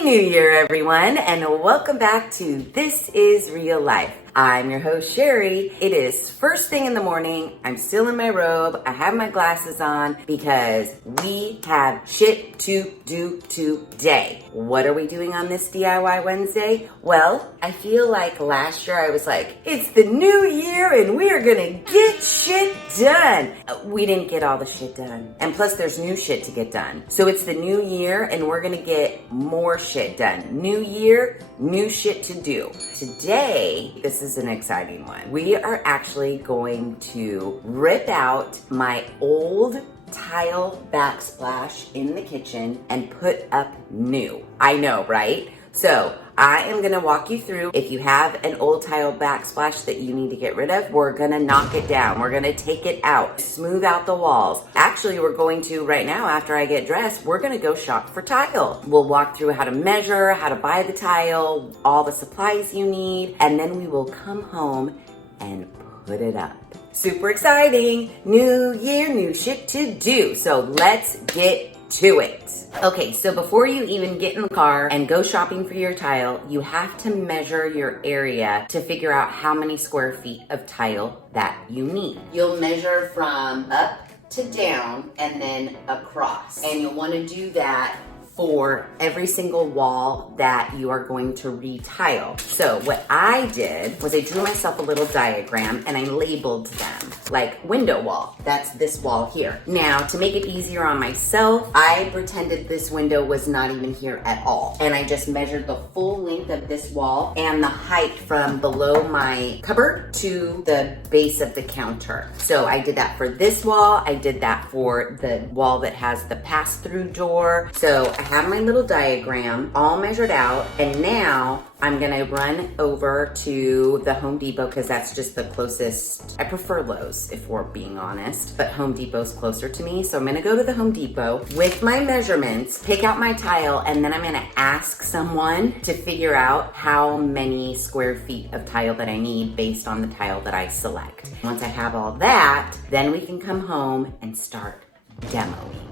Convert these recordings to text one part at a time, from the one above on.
Happy New Year, everyone, and welcome back to This Is Real Life. I'm your host, Sheri. It is first thing in the morning. I'm still in my robe. I have my glasses on because we have shit to do today. What are we doing on this DIY Wednesday? Well, I feel like last year I was like, it's the new year and we are gonna get shit done. We didn't get all the shit done. And plus there's new shit to get done. So it's the new year and we're gonna get more shit done. New year, new shit to do. Today, this is an exciting one. We are actually going to rip out my old tile backsplash in the kitchen and put up new. I know, right? So I am gonna walk you through. If you have an old tile backsplash that you need to get rid of, we're gonna knock it down. We're gonna take it out, smooth out the walls. Actually, we're going to, right now, after I get dressed, we're gonna go shop for tile. We'll walk through how to measure, how to buy the tile, all the supplies you need, and then we will come home and put it up. Super exciting. New year, new shit to do. So let's get to it. Okay, so before you even get in the car and go shopping for your tile, you have to measure your area to figure out how many square feet of tile that you need. You'll measure from up to down and then across. And you'll want to do that for every single wall that you are going to retile. So what I did was I drew myself a little diagram and I labeled them like window wall. That's this wall here. Now to make it easier on myself, I pretended this window was not even here at all. And I just measured the full length of this wall and the height from below my cupboard to the base of the counter. So I did that for this wall. I did that for the wall that has the pass-through door. So I have my little diagram all measured out, and now I'm gonna run over to the Home Depot because that's just the closest. I prefer Lowe's if we're being honest, but Home Depot's closer to me. So I'm gonna go to the Home Depot with my measurements, pick out my tile, and then I'm gonna ask someone to figure out how many square feet of tile that I need based on the tile that I select. Once I have all that, then we can come home and start demoing.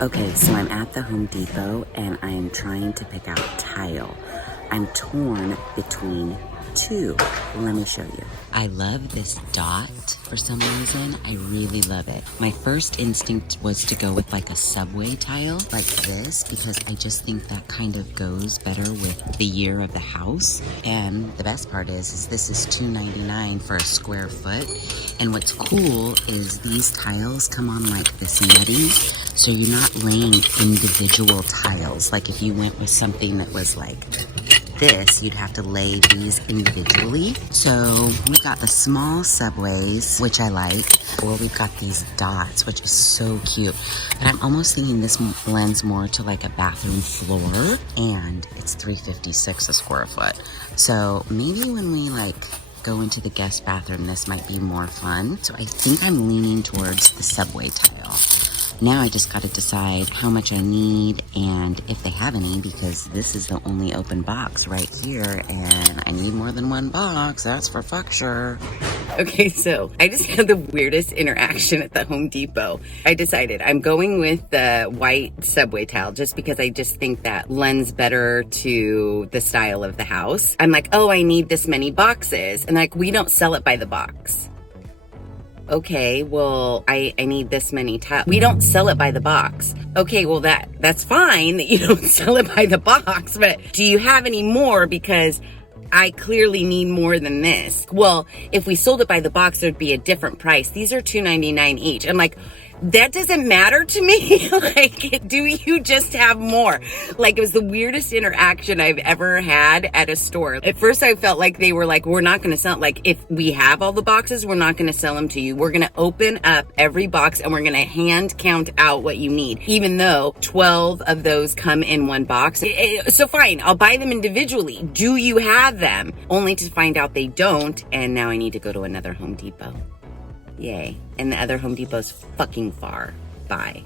Okay, so I'm at the Home Depot and I am trying to pick out tile. I'm torn between two. Let me show you. I love this dot for some reason. I really love it. My first instinct was to go with like a subway tile like this because I just think that kind of goes better with the year of the house. And the best part is this is $2.99 for a square foot. And what's cool is these tiles come on like this netting, so you're not laying individual tiles. Like if you went with something that was like this, you'd have to lay these individually. So we've got the small subways, which I like, or we've got these dots, which is so cute. But I'm almost thinking this lends more to like a bathroom floor, and it's $3.56 a square foot. So maybe when we like go into the guest bathroom, this might be more fun. So I think I'm leaning towards the subway tile. Now I just got to decide how much I need and if they have any, because this is the only open box right here and I need more than one box, that's for fuck sure. Okay, so I just had the weirdest interaction at the Home Depot. I decided I'm going with the white subway tile just because I just think that lends better to the style of the house. I'm like, oh, I need this many boxes. And like, we don't sell it by the box. Okay, well, I need this many tiles. We don't sell it by the box. Okay, well, that's fine that you don't sell it by the box, but do you have any more? Because I clearly need more than this. Well, if we sold it by the box, there'd be a different price. These are $2.99 each. I'm like, that doesn't matter to me. Like, do you just have more? Like, it was the weirdest interaction I've ever had at a store. At first, I felt like they were like, we're not going to sell, like, if we have all the boxes, we're not going to sell them to you. We're going to open up every box and we're going to hand count out what you need, even though 12 of those come in one box. So fine, I'll buy them individually. Do you have them? Only to find out they don't, and now I need to go to another Home Depot. Yay. And the other Home Depot's fucking far. Bye.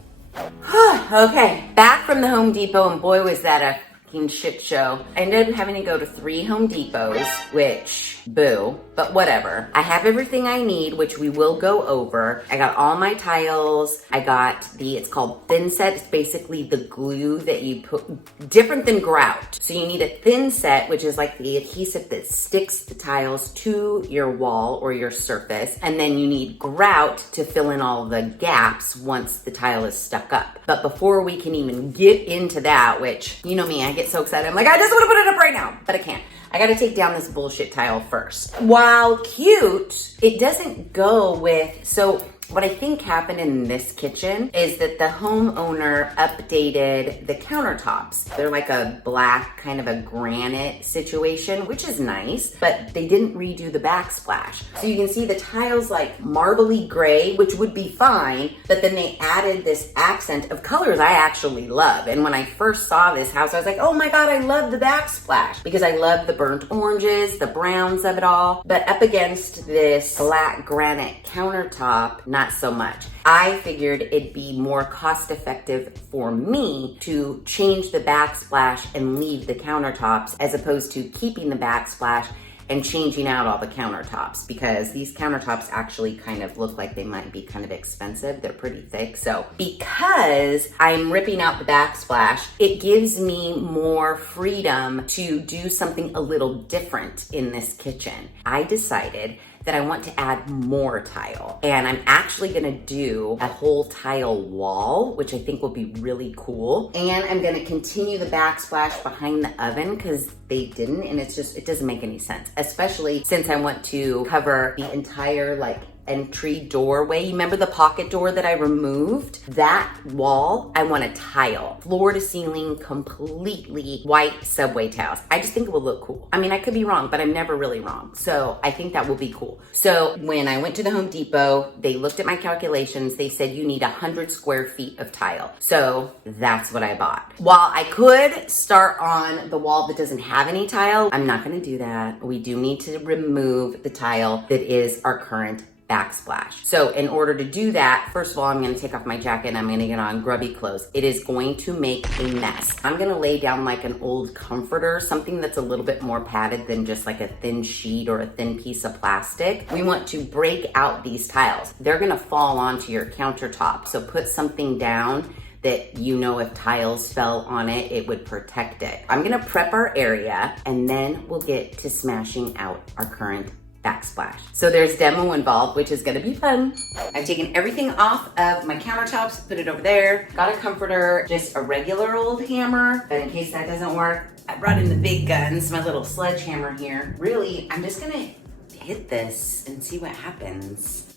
Okay, back from the Home Depot, and boy, was that a shit show. I ended up having to go to 3 Home Depots, which, boo, but whatever. I have everything I need, which we will go over. I got all my tiles. I got it's called thin set. It's basically the glue that you put, different than grout. So you need a thin set, which is like the adhesive that sticks the tiles to your wall or your surface. And then you need grout to fill in all the gaps once the tile is stuck up. But before we can even get into that, which, you know me, I get so excited. I'm like, I just want to put it up right now, but I can't. I gotta take down this bullshit tile first. While cute, it doesn't go with, so what I think happened in this kitchen is that the homeowner updated the countertops. They're like a black, kind of a granite situation, which is nice, but they didn't redo the backsplash. So you can see the tiles like marbly gray, which would be fine, but then they added this accent of colors I actually love. And when I first saw this house, I was like, oh my God, I love the backsplash because I love the burnt oranges, the browns of it all. But up against this black granite countertop, not so much. I figured it'd be more cost effective for me to change the backsplash and leave the countertops as opposed to keeping the backsplash and changing out all the countertops, because these countertops actually kind of look like they might be kind of expensive. They're pretty thick. So because I'm ripping out the backsplash, it gives me more freedom to do something a little different in this kitchen. I decided that I want to add more tile, and I'm actually gonna do a whole tile wall, which I think will be really cool. And I'm gonna continue the backsplash behind the oven because they didn't, and it doesn't make any sense, especially since I want to cover the entire like entry doorway. You remember the pocket door that I removed? That wall, I want to tile. Floor to ceiling, completely white subway tiles. I just think it will look cool. I mean, I could be wrong, but I'm never really wrong. So I think that will be cool. So when I went to the Home Depot, they looked at my calculations. They said you need 100 square feet of tile. So that's what I bought. While I could start on the wall that doesn't have any tile, I'm not going to do that. We do need to remove the tile that is our current backsplash. So in order to do that, first of all, I'm gonna take off my jacket and I'm gonna get on grubby clothes. It is going to make a mess. I'm gonna lay down like an old comforter, something that's a little bit more padded than just like a thin sheet or a thin piece of plastic. We want to break out these tiles. They're gonna fall onto your countertop. So put something down that you know if tiles fell on it, it would protect it. I'm gonna prep our area and then we'll get to smashing out our current backsplash. So there's demo involved, which is gonna be fun. I've taken everything off of my countertops, put it over there, got a comforter, just a regular old hammer, but in case that doesn't work, I brought in the big guns, my little sledgehammer here. Really, I'm just gonna hit this and see what happens.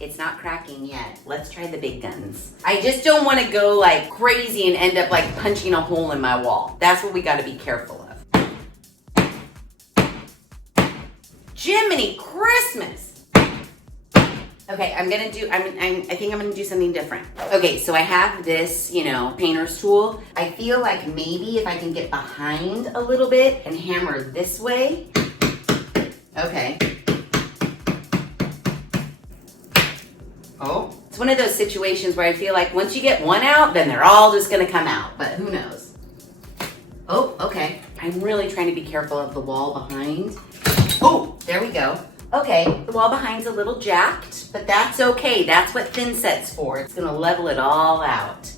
It's not cracking yet. Let's try the big guns. I just don't wanna go like crazy and end up like punching a hole in my wall. That's what we gotta be careful of. Jiminy Christmas. Okay, I think I'm gonna do something different. Okay, so I have this, painter's tool. I feel like maybe if I can get behind a little bit and hammer this way. Okay. Oh, it's one of those situations where I feel like once you get one out, then they're all just gonna come out, but who knows? Oh, okay. I'm really trying to be careful of the wall behind. Oh, there we go. Okay, the wall behind's a little jacked, but that's okay. That's what thin set's for. It's gonna level it all out.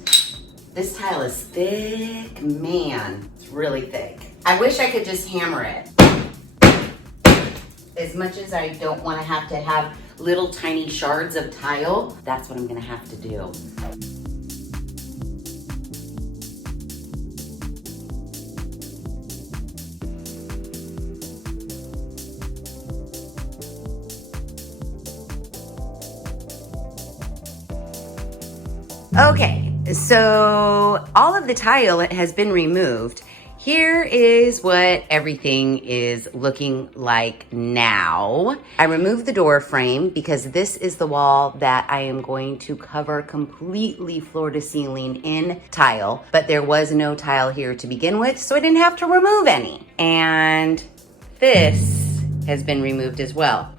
This tile is thick, man. It's really thick. I wish I could just hammer it. As much as I don't wanna have to have little tiny shards of tile, that's what I'm gonna have to do. Okay, so all of the tile has been removed. Here is what everything is looking like now. I removed the door frame because this is the wall that I am going to cover completely floor to ceiling in tile, but there was no tile here to begin with, so I didn't have to remove any. And this has been removed as well.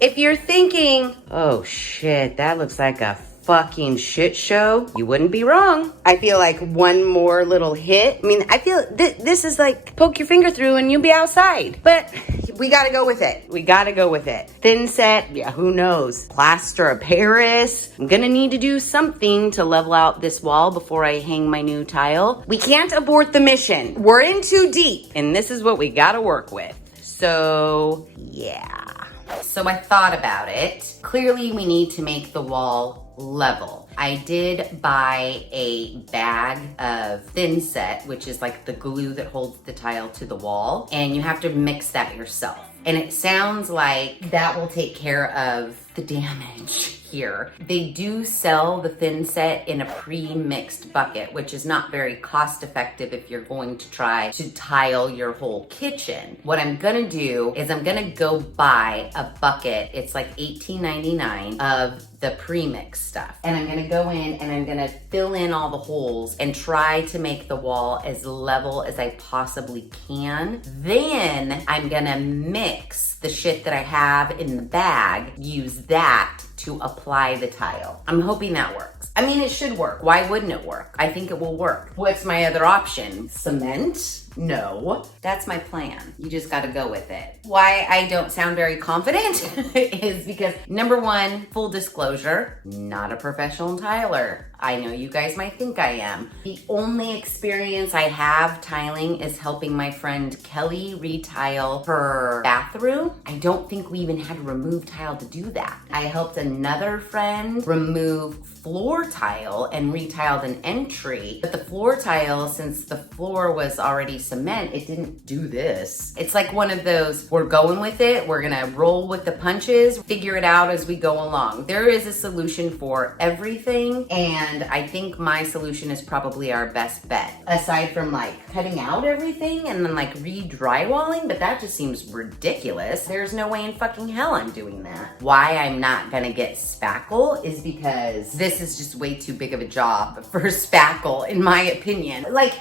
If you're thinking, oh shit, that looks like a fucking shit show, you wouldn't be wrong. I feel like one more little hit. I mean, I feel this is like poke your finger through and you'll be outside. But we gotta go with it. We gotta go with it. Thin set, yeah, who knows? Plaster of Paris. I'm gonna need to do something to level out this wall before I hang my new tile. We can't abort the mission. We're in too deep, and this is what we gotta work with. So, yeah. So I thought about it. Clearly, we need to make the wall level. I did buy a bag of thin set, which is like the glue that holds the tile to the wall, and you have to mix that yourself. And it sounds like that will take care of the damage here. They do sell the thin set in a pre-mixed bucket, which is not very cost effective if you're going to try to tile your whole kitchen. What I'm gonna do is I'm gonna go buy a bucket. It's like $18.99 of the pre-mix stuff. And I'm gonna go in and I'm gonna fill in all the holes and try to make the wall as level as I possibly can. Then I'm gonna mix the shit that I have in the bag, use that to apply the tile. I'm hoping that works. I mean, it should work. Why wouldn't it work? I think it will work. What's my other option? Cement? No. That's my plan. You just gotta go with it. Why I don't sound very confident is because, number one, full disclosure, not a professional tiler. I know you guys might think I am. The only experience I have tiling is helping my friend Kelly retile her bathroom. I don't think we even had to remove tile to do that. I helped another friend remove floor tile and retiled an entry, but the floor tile, since the floor was already cement, it didn't do this. It's like one of those, we're going with it, we're gonna roll with the punches, figure it out as we go along. There is a solution for everything, and I think my solution is probably our best bet. Aside from like cutting out everything and then like re-drywalling, but that just seems ridiculous. There's no way in fucking hell I'm doing that. Why I'm not gonna get spackle is because this is just way too big of a job for spackle, in my opinion. Like,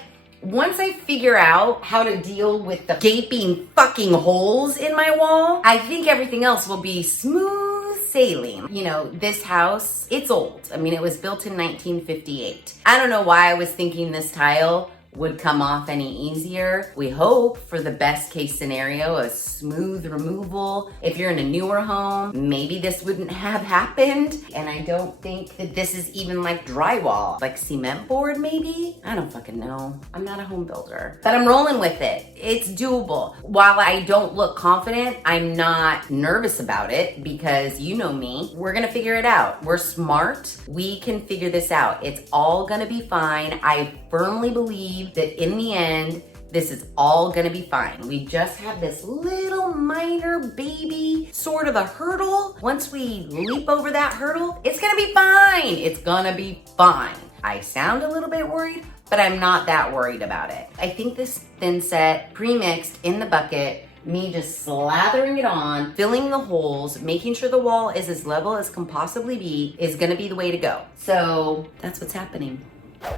once I figure out how to deal with the gaping fucking holes in my wall, I think everything else will be smooth sailing. You know, this house, it's old. I mean, it was built in 1958. I don't know why I was thinking this tile would come off any easier. We hope for the best case scenario, a smooth removal. If you're in a newer home, maybe this wouldn't have happened. And I don't think that this is even like drywall, like cement board maybe? I don't fucking know. I'm not a home builder, but I'm rolling with it. It's doable. While I don't look confident, I'm not nervous about it because you know me. We're gonna figure it out. We're smart. We can figure this out. It's all gonna be fine. I firmly believe that in the end, this is all gonna be fine. We just have this little minor baby sort of a hurdle. Once we leap over that hurdle, it's gonna be fine. It's gonna be fine. I sound a little bit worried, but I'm not that worried about it. I think this thin set, pre-mixed in the bucket, me just slathering it on, filling the holes, making sure the wall is as level as can possibly be, is gonna be the way to go. So that's what's happening.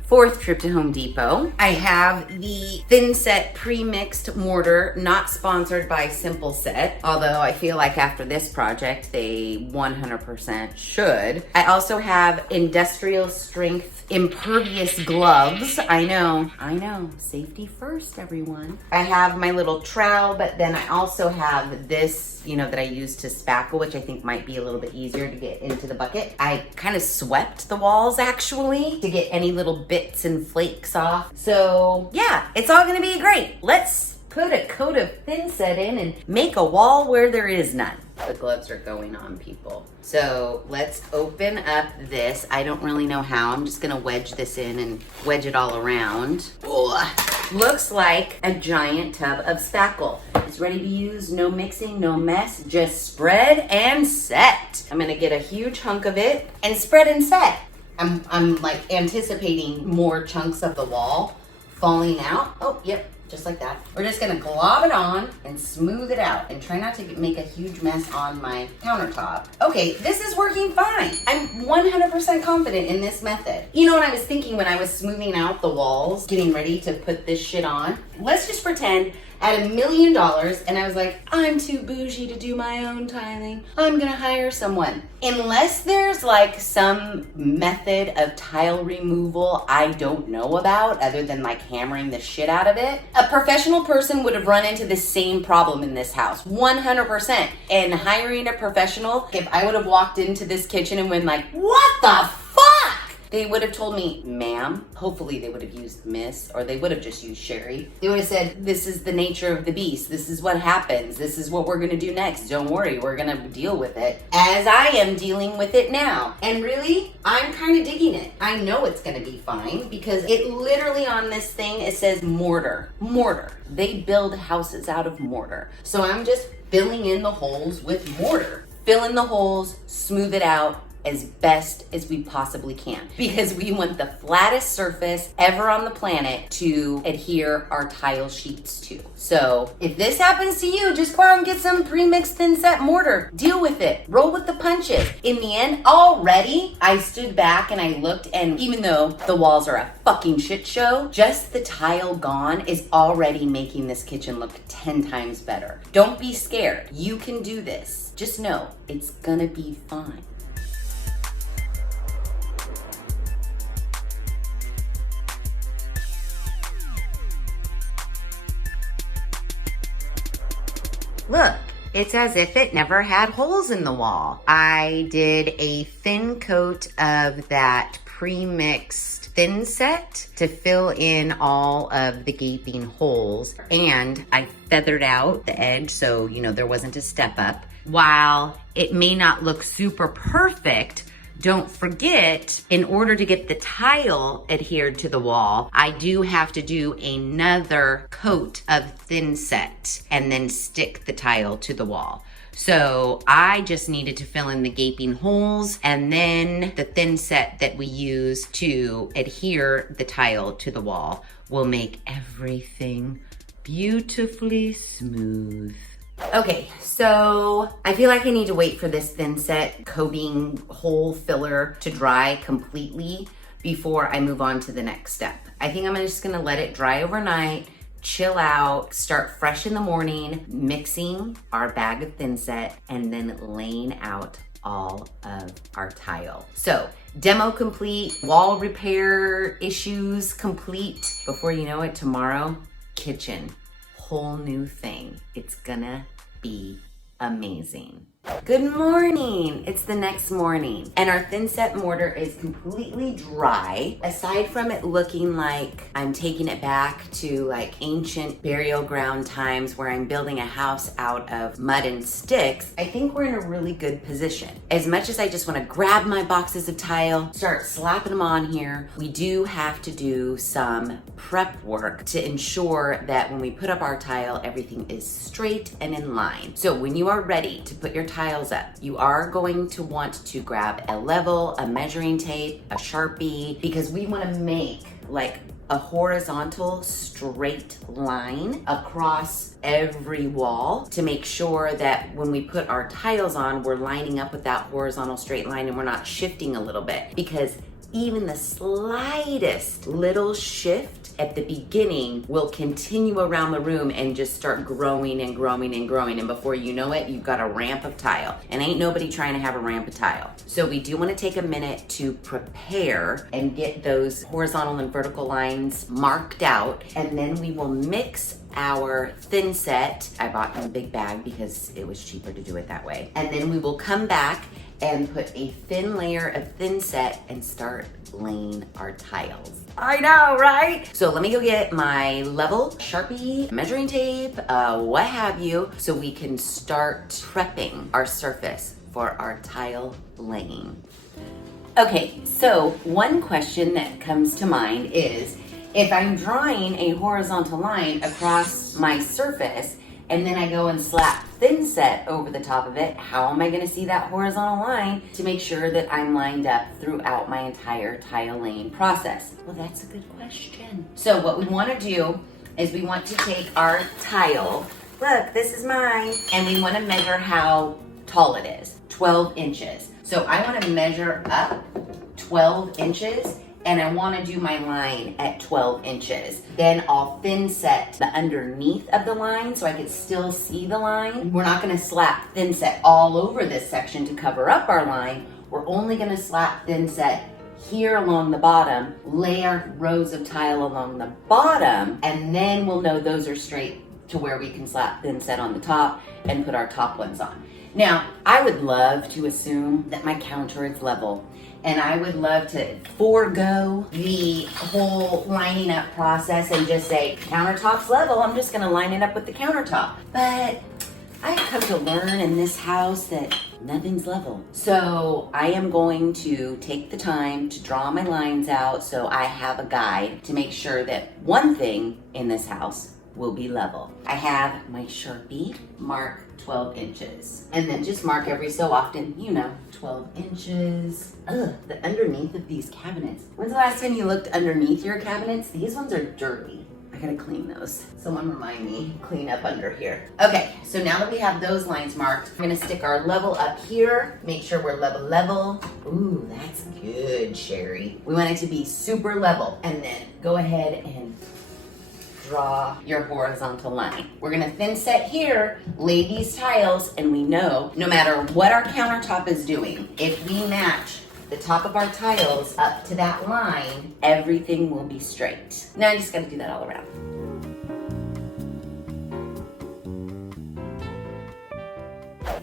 Fourth trip to Home Depot. I have the thin set pre-mixed mortar, not sponsored by Simple Set, although I feel like after this project, they 100% should. I also have industrial strength impervious gloves. I know, safety first, everyone. I have my little trowel, but then I also have this, you know, that I use to spackle, which I think might be a little bit easier to get into the bucket. I kind of swept the walls actually to get any little bits and flakes off. So yeah, it's all gonna be great. Let's put a coat of thin set in and make a wall where there is none. The gloves are going on, people. So let's open up this. I don't really know how. I'm just gonna wedge this in and wedge it all around. Oh, looks like a giant tub of spackle. It's ready to use, no mixing, no mess, just spread and set. I'm gonna get a huge hunk of it and spread and set. I'm like anticipating more chunks of the wall falling out. Oh, yep. Just like that. We're just gonna glob it on and smooth it out and try not to make a huge mess on my countertop. Okay, this is working fine. I'm 100% confident in this method. You know what I was thinking when I was smoothing out the walls, getting ready to put this shit on? Let's just pretend at $1 million, and I was like, I'm too bougie to do my own tiling. I'm gonna hire someone. Unless there's like some method of tile removal I don't know about, other than like hammering the shit out of it, a professional person would have run into the same problem in this house, 100%. And hiring a professional, if I would have walked into this kitchen and been like, what the fuck? They would have told me, ma'am. Hopefully they would have used miss, or they would have just used Sheri. They would have said, this is the nature of the beast. This is what happens. This is what we're gonna do next. Don't worry, we're gonna deal with it as I am dealing with it now. And really, I'm kind of digging it. I know it's gonna be fine because it literally on this thing, it says mortar. Mortar. They build houses out of mortar. So I'm just filling in the holes with mortar. Fill in the holes, smooth it out, as best as we possibly can, because we want the flattest surface ever on the planet to adhere our tile sheets to. So if this happens to you, just go out and get some pre-mixed thin set mortar. Deal with it. Roll with the punches. In the end, already, I stood back and I looked, and even though the walls are a fucking shit show, just the tile gone is already making this kitchen look 10 times better. Don't be scared. You can do this. Just know it's gonna be fine. Look, it's as if it never had holes in the wall. I did a thin coat of that pre-mixed thin set to fill in all of the gaping holes, and I feathered out the edge so, there wasn't a step up. While it may not look super perfect, don't forget, in order to get the tile adhered to the wall, I do have to do another coat of thin set and then stick the tile to the wall. So I just needed to fill in the gaping holes, and then the thin set that we use to adhere the tile to the wall will make everything beautifully smooth. Okay, so I feel like I need to wait for this thin set coating hole filler to dry completely before I move on to the next step. I think I'm just gonna let it dry overnight, chill out, start fresh in the morning, mixing our bag of thin set, and then laying out all of our tile. So demo complete, wall repair issues complete. Before you know it, tomorrow, kitchen. Whole new thing. It's gonna be amazing. Good morning. It's the next morning and our thin set mortar is completely dry. Aside from it looking like I'm taking it back to like ancient burial ground times where I'm building a house out of mud and sticks, I think we're in a really good position. As much as I just want to grab my boxes of tile, start slapping them on here, we do have to do some prep work to ensure that when we put up our tile, everything is straight and in line. So when you are ready to put your tiles up, you are going to want to grab a level, a measuring tape, a Sharpie, because we want to make like a horizontal straight line across every wall to make sure that when we put our tiles on, we're lining up with that horizontal straight line and we're not shifting a little bit, because even the slightest little shift at the beginning will continue around the room and just start growing and growing and growing. And before you know it, you've got a ramp of tile. And ain't nobody trying to have a ramp of tile. So we do want to take a minute to prepare and get those horizontal and vertical lines marked out. And then we will mix our thin set. I bought a big bag because it was cheaper to do it that way. And then we will come back and put a thin layer of thin set and start laying our tiles. I know, right? So let me go get my level, Sharpie, measuring tape, what have you, so we can start prepping our surface for our tile laying. Okay, so one question that comes to mind is, if I'm drawing a horizontal line across my surface and then I go and slap thin set over the top of it, how am I gonna see that horizontal line to make sure that I'm lined up throughout my entire tile laying process? Well, that's a good question. So what we wanna do is we want to take our tile, look, this is mine, and we wanna measure how tall it is, 12 inches. So I wanna measure up 12 inches and I want to do my line at 12 inches. Then I'll thin set the underneath of the line so I can still see the line. We're not going to slap thin set all over this section to cover up our line. We're only going to slap thin set here along the bottom, lay our rows of tile along the bottom, and then we'll know those are straight to where we can slap thin set on the top and put our top ones on. Now, I would love to assume that my counter is level, and I would love to forego the whole lining up process and just say, countertop's level, I'm just gonna line it up with the countertop. But I've come to learn in this house that nothing's level. So I am going to take the time to draw my lines out so I have a guide to make sure that one thing in this house will be level. I have my Sharpie, mark 12 inches. And then just mark every so often, 12 inches. Ugh, the underneath of these cabinets. When's the last time you looked underneath your cabinets? These ones are dirty. I gotta clean those. Someone remind me, clean up under here. Okay, so now that we have those lines marked, we're gonna stick our level up here, make sure we're level. Ooh, that's good, Sheri. We want it to be super level, and then go ahead and draw your horizontal line. We're gonna thin set here, lay these tiles, and we know no matter what our countertop is doing, if we match the top of our tiles up to that line, everything will be straight. Now I just gotta do that all around.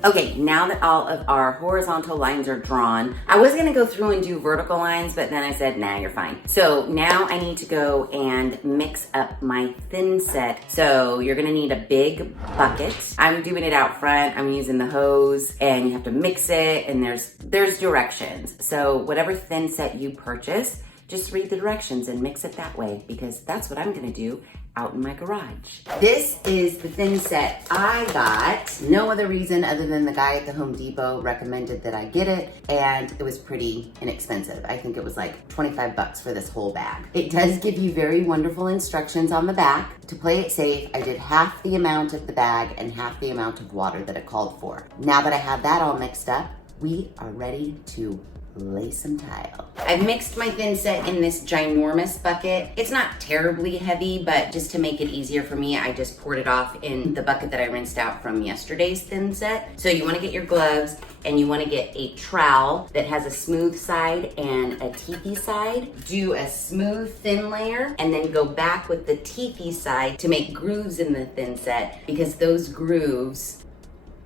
Okay, now that all of our horizontal lines are drawn, I was gonna go through and do vertical lines, but then I said, nah, you're fine. So now I need to go and mix up my thin set. So you're gonna need a big bucket. I'm doing it out front. I'm using the hose, and you have to mix it, and there's directions. So whatever thin set you purchase, just read the directions and mix it that way, because that's what I'm gonna do out in my garage. This is the thin set I got. No other reason other than the guy at the Home Depot recommended that I get it, and it was pretty inexpensive. I think it was like 25 bucks for this whole bag. It does give you very wonderful instructions on the back. To play it safe, I did half the amount of the bag and half the amount of water that it called for. Now that I have that all mixed up, we are ready to lay some tile. I've mixed my thin set in this ginormous bucket. It's not terribly heavy, but just to make it easier for me, I just poured it off in the bucket that I rinsed out from yesterday's thin set. So you want to get your gloves, and you want to get a trowel that has a smooth side and a teethy side. Do a smooth thin layer, and then go back with the teethy side to make grooves in the thin set, because those grooves,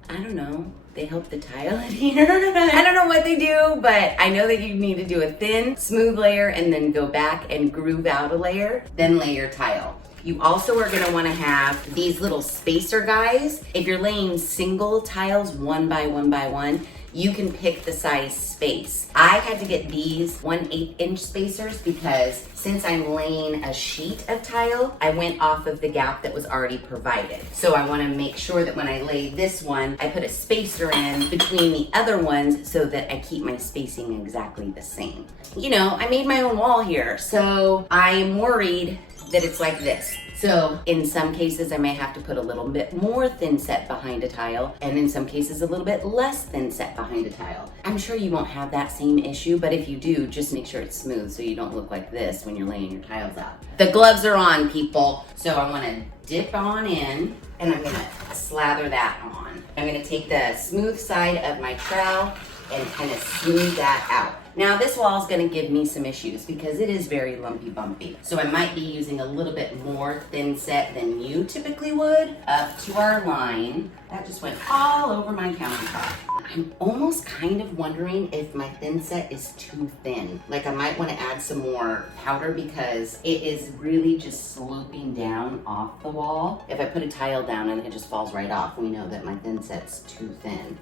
I don't know, they help the tile adhere. I don't know what they do, but I know that you need to do a thin, smooth layer and then go back and groove out a layer, then lay your tile. You also are gonna wanna have these little spacer guys. If you're laying single tiles one by one, you can pick the size space. I had to get these 1/8 inch spacers because since I'm laying a sheet of tile, I went off of the gap that was already provided. So I wanna make sure that when I lay this one, I put a spacer in between the other ones so that I keep my spacing exactly the same. I made my own wall here, so I'm worried that it's like this. So in some cases, I may have to put a little bit more thin set behind a tile, and in some cases, a little bit less thin set behind a tile. I'm sure you won't have that same issue, but if you do, just make sure it's smooth so you don't look like this when you're laying your tiles out. The gloves are on, people. So I wanna dip on in, and I'm gonna slather that on. I'm gonna take the smooth side of my trowel and kind of smooth that out. Now this wall is gonna give me some issues because it is very lumpy bumpy. So I might be using a little bit more thin set than you typically would up to our line. That just went all over my countertop. I'm almost kind of wondering if my thin set is too thin. Like I might wanna add some more powder because it is really just sloping down off the wall. If I put a tile down and it just falls right off, we know that my thin set's too thin.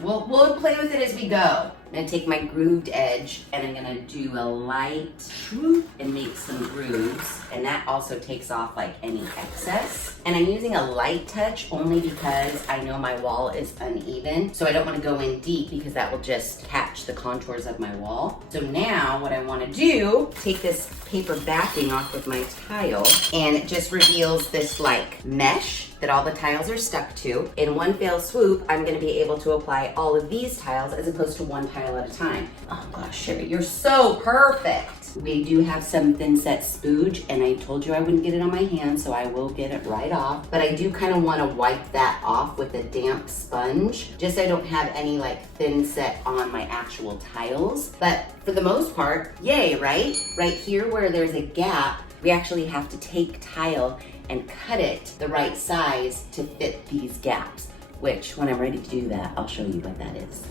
We'll play with it as we go. I'm gonna take my grooved edge and I'm gonna do a light swoop and make some grooves. And that also takes off like any excess. And I'm using a light touch only because I know my wall is uneven. So I don't wanna go in deep because that will just catch the contours of my wall. So now what I wanna do, take this paper backing off of my tile, and it just reveals this like mesh that that all the tiles are stuck to. In one fell swoop, I'm gonna be able to apply all of these tiles as opposed to one tile at a time. Oh gosh, Sheri, you're so perfect. We do have some thin set spooge, and I told you I wouldn't get it on my hand, so I will get it right off. But I do kind of want to wipe that off with a damp sponge, just so I don't have any like thin set on my actual tiles. But for the most part, yay, right? Right here where there's a gap, we actually have to take tile and cut it the right size to fit these gaps, which when I'm ready to do that, I'll show you what that is.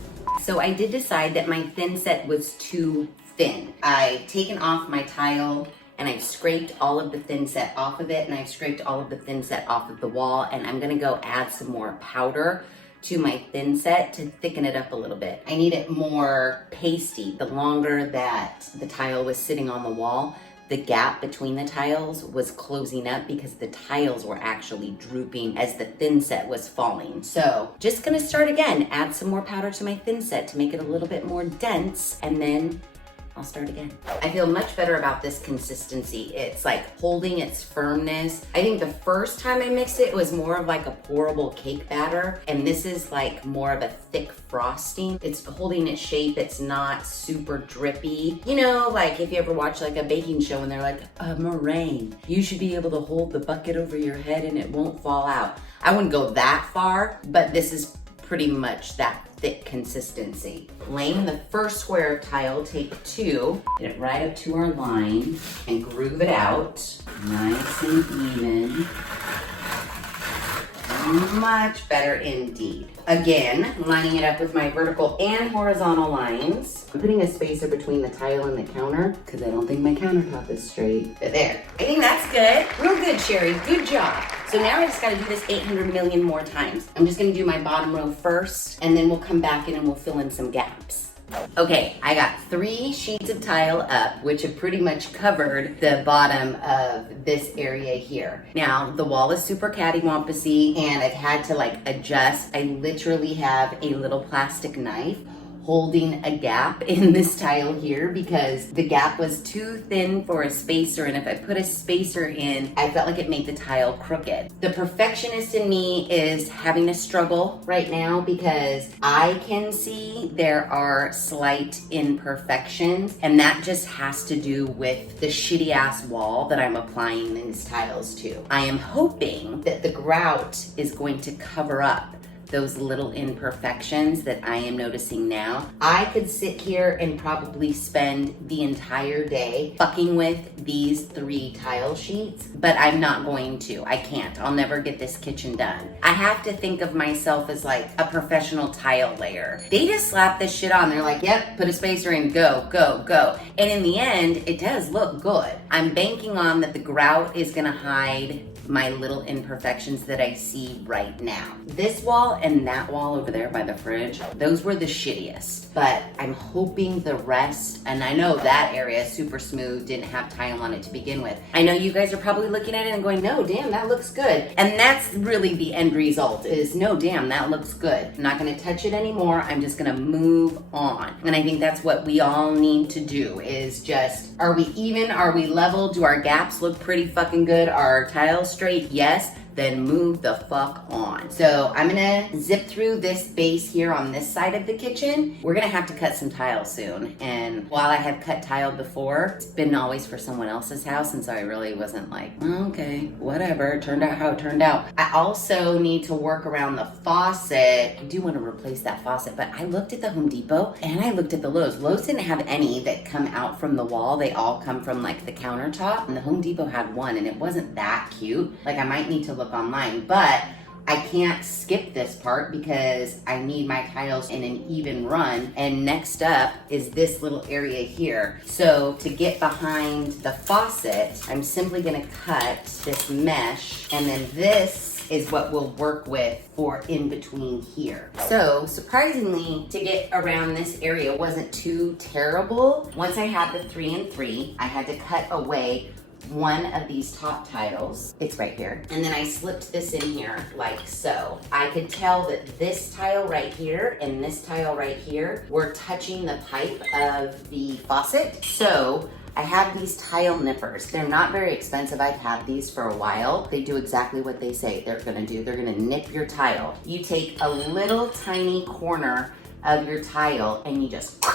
So I did decide that my thin set was too thin. I've taken off my tile and I've scraped all of the thin set off of it, and I've scraped all of the thin set off of the wall, and I'm gonna go add some more powder to my thin set to thicken it up a little bit. I need it more pasty. The longer that the tile was sitting on the wall, the gap between the tiles was closing up because the tiles were actually drooping as the thin set was falling. So just gonna start again, add some more powder to my thin set to make it a little bit more dense, and then I'll start again. I feel much better about this consistency. It's like holding its firmness. I think the first time I mixed it, it was more of like a pourable cake batter, and this is like more of a thick frosting. It's holding its shape. It's not super drippy. You know, like if you ever watch like a baking show and they're like, a meringue, you should be able to hold the bucket over your head and it won't fall out. I wouldn't go that far, but this is pretty much that thick consistency. Laying the first square of tile, take 2, get it right up to our line and groove it out nice and even. Much better indeed. Again, lining it up with my vertical and horizontal lines. I'm putting a spacer between the tile and the counter because I don't think my countertop is straight. But there, I think that's good. Real good, Sheri, good job. So now I just gotta do this 800 million more times. I'm just gonna do my bottom row first, and then we'll come back in and we'll fill in some gaps. Okay, I got 3 sheets of tile up, which have pretty much covered the bottom of this area here. Now, the wall is super cattywampusy, and I've had to like adjust. I literally have a little plastic knife holding a gap in this tile here because the gap was too thin for a spacer, and if I put a spacer in, I felt like it made the tile crooked. The perfectionist in me is having a struggle right now because I can see there are slight imperfections, and that just has to do with the shitty ass wall that I'm applying these tiles to. I am hoping that the grout is going to cover up those little imperfections that I am noticing now. I could sit here and probably spend the entire day fucking with these 3 tile sheets, but I'm not going to. I can't. I'll never get this kitchen done. I have to think of myself as like a professional tile layer. They just slap this shit on. They're like, yep, put a spacer in, go, go, go. And in the end, it does look good. I'm banking on that the grout is gonna hide my little imperfections that I see right now. This wall and that wall over there by the fridge, those were the shittiest, but I'm hoping the rest, and I know that area is super smooth, didn't have tile on it to begin with. I know you guys are probably looking at it and going, no, damn, that looks good. And that's really the end result is, no, damn, that looks good. I'm not gonna touch it anymore. I'm just gonna move on. And I think that's what we all need to do is just, are we even? Are we level? Do our gaps look pretty fucking good? Are our tiles straight? Yes. Then move the fuck on. So I'm gonna zip through this base here on this side of the kitchen. We're gonna have to cut some tile soon. And while I have cut tile before, it's been always for someone else's house. And so I really wasn't like, okay, whatever. It turned out how it turned out. I also need to work around the faucet. I do wanna replace that faucet, but I looked at the Home Depot and I looked at the Lowe's. Lowe's didn't have any that come out from the wall. They all come from like the countertop. And the Home Depot had one and it wasn't that cute. Like I might need to look online, but I can't skip this part because I need my tiles in an even run. And next up is this little area here. So to get behind the faucet, I'm simply gonna cut this mesh, and then this is what we'll work with for in between here. So surprisingly, to get around this area wasn't too terrible. Once I had the 3 and 3, I had to cut away one of these top tiles. It's right here. And then I slipped this in here like so. I could tell that this tile right here and this tile right here were touching the pipe of the faucet. So I have these tile nippers. They're not very expensive. I've had these for a while. They do exactly what they say they're gonna do. They're gonna nip your tile. You take a little tiny corner of your tile and you just,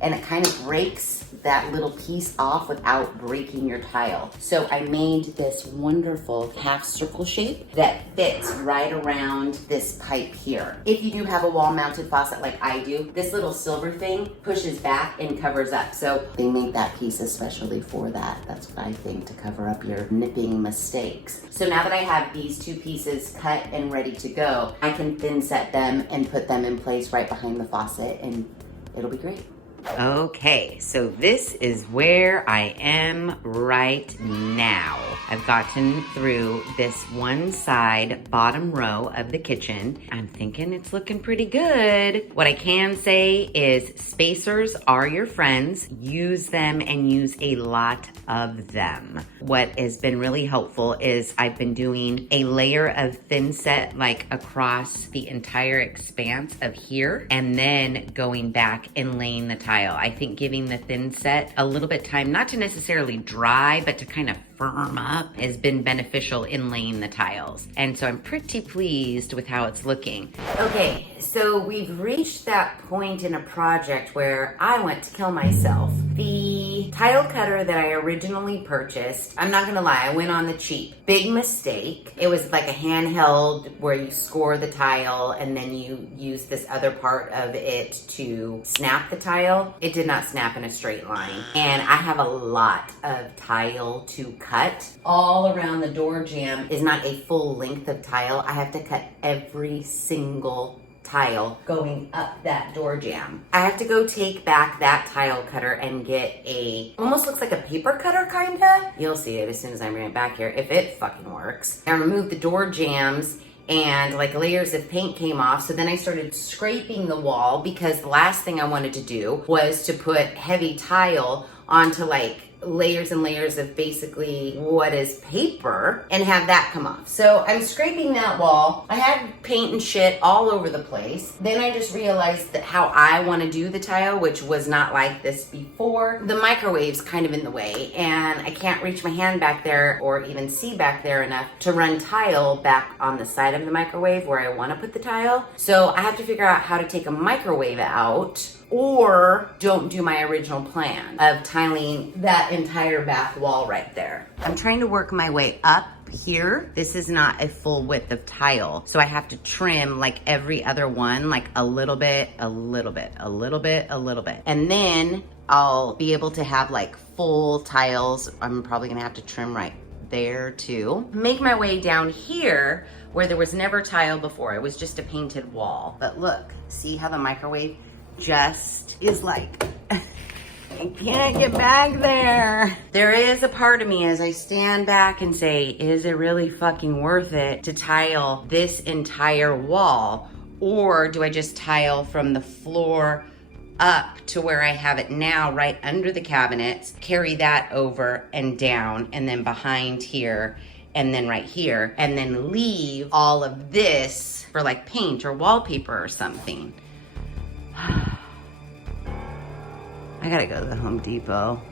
and it kind of breaks that little piece off without breaking your tile. So I made this wonderful half circle shape that fits right around this pipe here. If you do have a wall mounted faucet like I do, this little silver thing pushes back and covers up. So they made that piece especially for that. That's what I think, to cover up your nipping mistakes. So now that I have these two pieces cut and ready to go, I can thin set them and put them in place right behind the faucet and it'll be great. Okay, so this is where I am right now. I've gotten through this one side bottom row of the kitchen. I'm thinking it's looking pretty good. What I can say is spacers are your friends. Use them and use a lot of them. What has been really helpful is I've been doing a layer of thin set like across the entire expanse of here and then going back and laying the tile. I think giving the thin set a little bit time, not to necessarily dry, but to kind of firm up has been beneficial in laying the tiles. And so I'm pretty pleased with how it's looking. Okay, so we've reached that point in a project where I went to kill myself. The tile cutter that I originally purchased, I'm not gonna lie, I went on the cheap. Big mistake. It was like a handheld where you score the tile and then you use this other part of it to snap the tile. It did not snap in a straight line. And I have a lot of tile to cut. All around the door jamb is not a full length of tile. I have to cut every single tile going up that door jamb. I have to go take back that tile cutter and get almost looks like a paper cutter kinda. You'll see it as soon as I bring it back here, if it fucking works. I removed the door jambs and like layers of paint came off. So then I started scraping the wall because the last thing I wanted to do was to put heavy tile onto like layers and layers of basically what is paper and have that come off. So I'm scraping that wall. I had paint and shit all over the place. Then I just realized that how I want to do the tile, which was not like this before. The microwave's kind of in the way and I can't reach my hand back there or even see back there enough to run tile back on the side of the microwave where I want to put the tile. So I have to figure out how to take a microwave out or don't do my original plan of tiling that entire back wall right there. I'm trying to work my way up here. This is not a full width of tile, so I have to trim like every other one, like a little bit, a little bit, a little bit, a little bit. And then I'll be able to have like full tiles. I'm probably gonna have to trim right there too. Make my way down here where there was never tile before. It was just a painted wall. But look, see how the microwave just is like, I can't get back there. There is a part of me as I stand back and say, is it really fucking worth it to tile this entire wall? Or do I just tile from the floor up to where I have it now, right under the cabinets, carry that over and down, and then behind here, and then right here, and then leave all of this for like paint or wallpaper or something? I gotta go to the Home Depot.